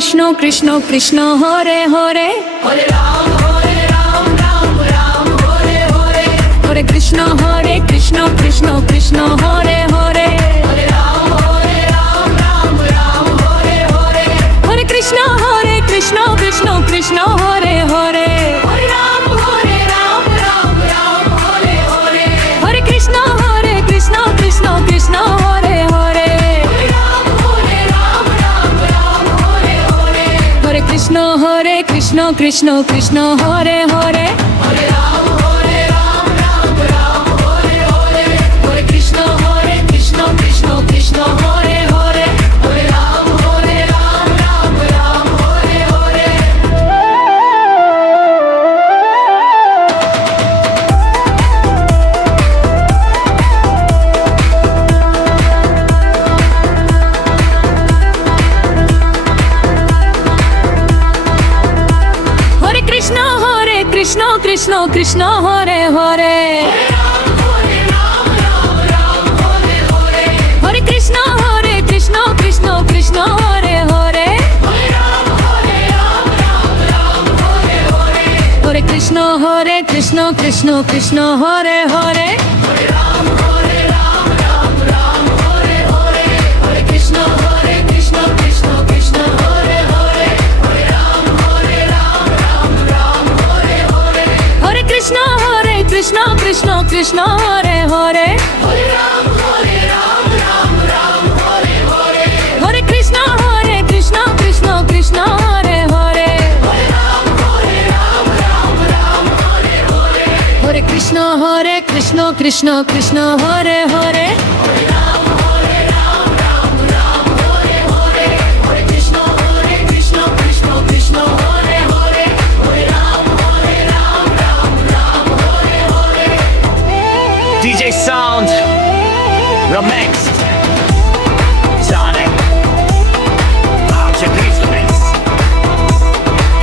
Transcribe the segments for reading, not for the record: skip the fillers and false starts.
Krishna Krishna Krishna Hare Hare Hare Ram Ram Ram Hare Hare Hare Krishna Krishna Krishna Hare Hare Hare Ram Ram Hare Hare Hare Krishna Krishna Krishna Hare Hare Hare Ram Ram Hare Hare Hare Krishna Krishna Krishna Hare Hare Hare Ram Ram Hare Hare Hare Krishna Krishna Krishna Hare Hare Hare Ram Ram Hare Hare Hare Krishna Krishna Krishna Hare Hare Hare Ram Ram Hare Hare Hare Krishna Krishna Krishna Hare Hare Hare Krishna Krishna Krishna Hare Hare Hare Krishna Krishna Krishna Hare Hare Hare Krishna Krishna Krishna Hare Hare Hare Ram Ram Hare Hare Hare Krishna Krishna Krishna Hare Hare Hare Ram Ram Hare Hare Hare Krishna Krishna Krishna Hare Hare Hare Ram Hare Hare Hare Krishna Krishna Krishna Hare Hare Hare Ram Hare Hare Hare Krishna Krishna Krishna Hare Hare Hare Ram Ram Hare Hare DJ Sound Remixed Sonic Object Instruments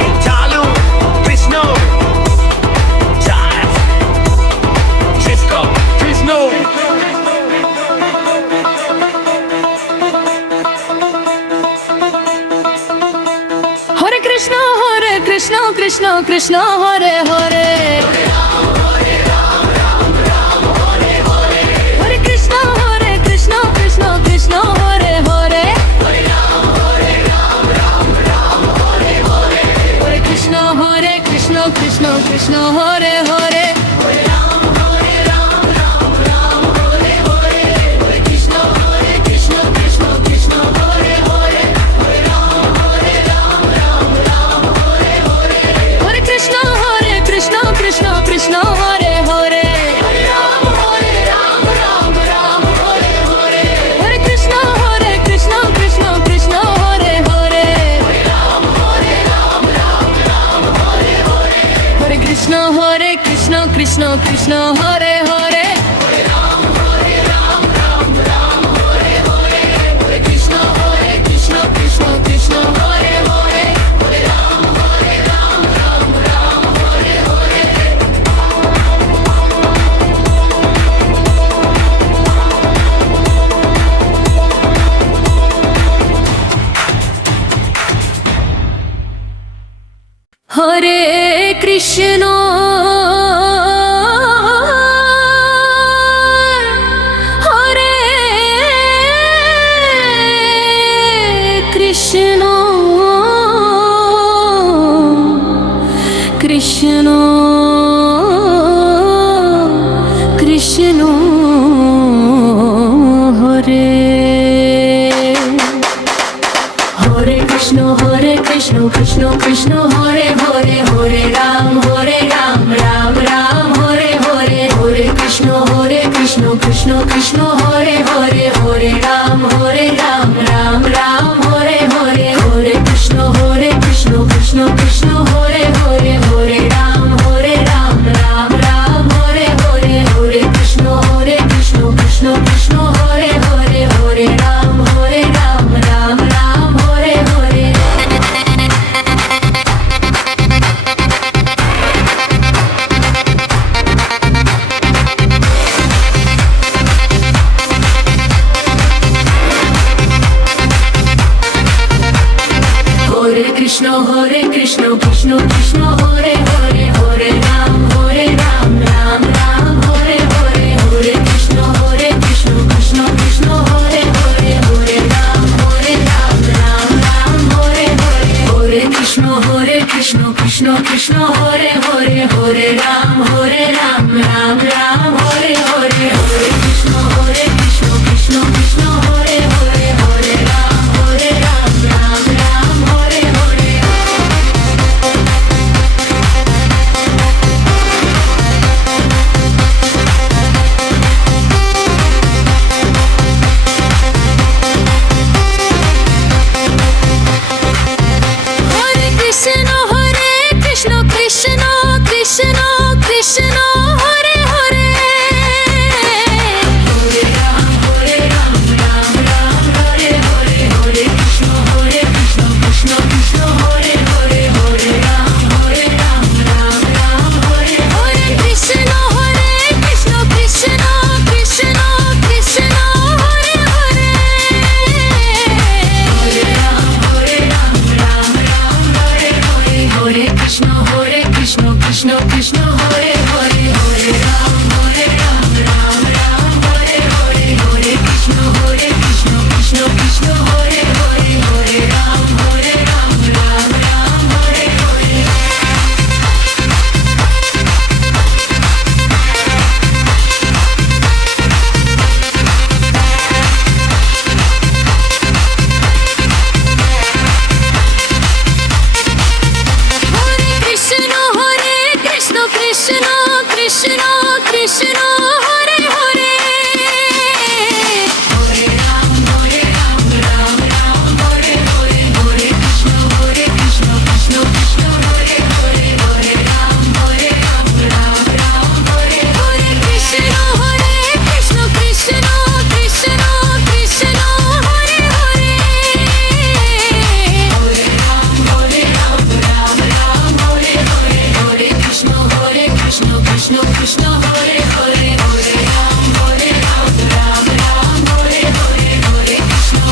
Italu Krishno Time Trisco Krishno Hare Krishna Krishna Krishna Hare Hare Hare Krishna Krishna Krishna Hare Hare Hare Krishna Krishna Hare Hare Hare Krishna Krishna Krishna Hare Hare Hare Krishna Krishna Krishna Hare Hare Hare Krishna Krishna Krishna Hare Hare Hare Krishna Hare Krishna Krishna Krishna Hare Hare Krishna Krishna Krishna Hare Hare Hare Ram Ram Ram Hare Hare Hare Krishna Krishna Krishna Hare Hare Hare Ram Ram Ram Hare Hare Hare Krishna Krishna Krishna Hare Hare Hare Ram Ram Ram Hare Hare Hare Krishna Krishna Krishna Hare Hare Hare Ram Ram Ram Hare Hare Ram, Ram Ram, Hore Hore, Hare Krishna, Krishna Krishna, Hore Hore, Hare Ram, Ram Ram, Hore Hore. Hare Krishna, Krishna Krishna, Krishna Hare Hare. Hare Ram, Ram Ram, Hare Hore, Hare Krishna, Krishna Krishna, Hore Hore, Hare Ram, Ram Ram, Hare Hare. Krishna, Krishna Krishna, Krishna Hare Hare. Hare Ram, Ram Ram, Hare Hore, Hare Krishna, Krishna Krishna, Hore Hore, Hare Ram, Ram Ram, Hare Hore, Hare Krishna, Krishna Krishna, Hore Hore, Hare Ram, Ram Ram, Hare Hore. Hare Krishna, Krishna Krishna, Krishna Hare Hare. Hare Ram, Ram Ram, Hare Hore, Hare Krishna, Krishna Krishna, Hore Hore, Hare Ram, Ram Ram, Hare Hare. Krishna, Krishna Krishna, Krishna Hare Hare. Hare Ram, Ram Hare Hare, Hare Krishna, Krishna Krishna, Hare Hare, Hare Ram, Ram Hare Hare, Hare Krishna,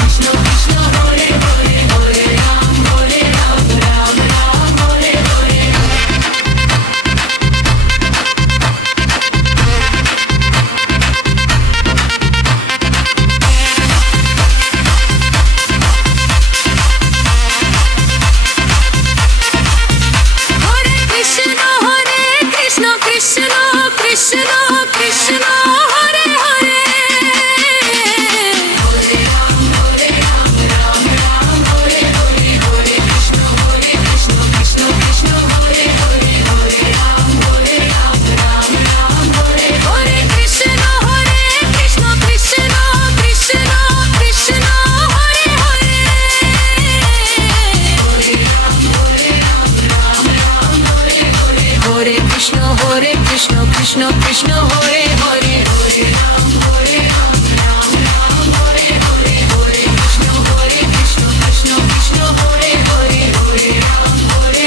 Krishna Krishna, Hare Hare, Hare Ram, Ram Hare Hare. Hare Krishna, Krishna Krishna, Krishna Hare Hare. Hare Ram, Ram Hare Hare, Hare Krishna, Krishna Krishna, Hare Hare, Hare Ram, Ram Hare Hare. Krishna, Krishna Krishna, Krishna Hare Hare. Hare Ram, Hare Krishna, Krishna Krishna, Hare Hare, Hare Ram, Ram Hare Hare, Hare Krishna, Krishna Krishna, Hare Hare, Hare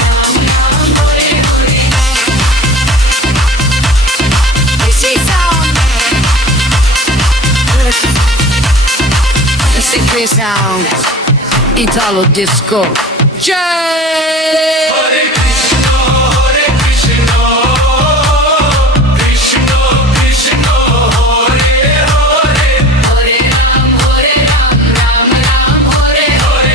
Ram, Ram Hare Hare. Easy sound. Secret sound, Italo disco. Jay! Hare Ram, Ram Ram, Hare Hare. Hare Ram, Ram Ram, Hare Hare.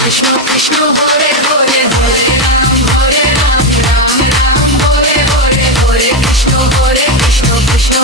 Krishna Krishna, Hare Hare, Hare Ram, Ram Ram, Hare Hare, Hare Krishna Krishna Krishna,